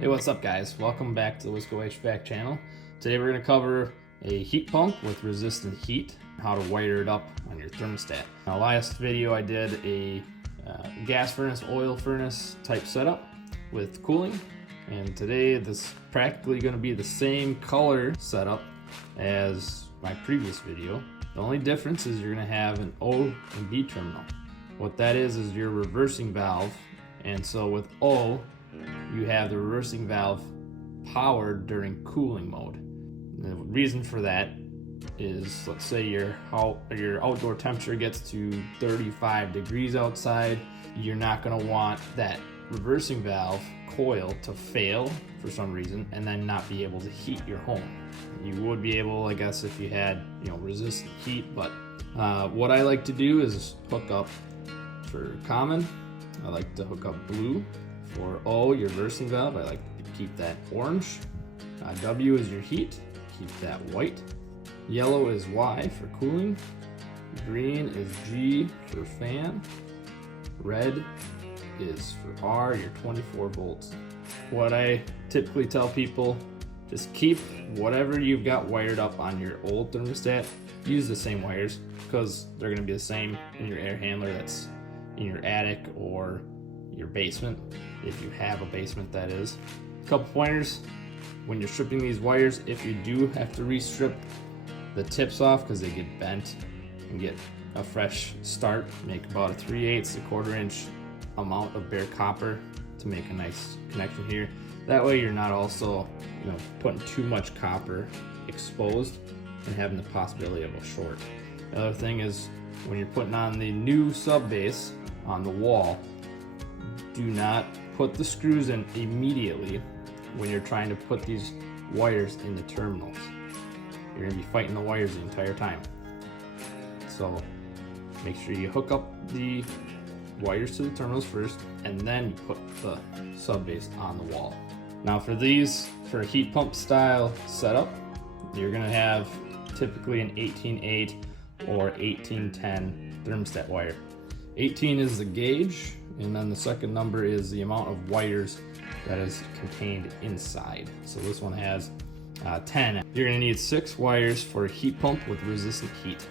Hey, what's up guys? Welcome back to the Wisco-HVAC channel. Today we're going to cover a heat pump with resistant heat, how to wire it up on your thermostat. Now, last video I did a gas furnace, oil furnace type setup with cooling, and today this is practically going to be the same color setup as my previous video. The only difference is you're going to have an O and B terminal. What that is your reversing valve, and so with O, you have the reversing valve powered during cooling mode. The reason for that is, let's say your outdoor temperature gets to 35 degrees outside, you're not going to want that reversing valve coil to fail for some reason and then not be able to heat your home. You would be able, I guess, if you had resistant heat, but what I like to do is hook up for common. I like to hook up blue. For O, your reversing valve, I like to keep that orange. W is your heat, keep that white. Yellow is Y for cooling. Green is G for fan. Red is for R, your 24 volts. What I typically tell people, just keep whatever you've got wired up on your old thermostat, use the same wires because they're going to be the same in your air handler that's in your attic or your basement, if you have a basement, that is. A couple pointers when you're stripping these wires: if you do have to restrip the tips off because they get bent, and get a fresh start, make about a 3/8 to 1/4 inch amount of bare copper to make a nice connection here. That way you're not also putting too much copper exposed and having the possibility of a short. The other thing is, when you're putting on the new sub base on the wall, do not put the screws in immediately when you're trying to put these wires in the terminals. You're going to be fighting the wires the entire time. So make sure you hook up the wires to the terminals first, and then you put the sub base on the wall. Now for a heat pump style setup, you're going to have typically an 18/8 or 18/10 thermostat wire. 18 is the gauge, and then the second number is the amount of wires that is contained inside. So this one has 10. You're going to need 6 wires for a heat pump with resistant heat.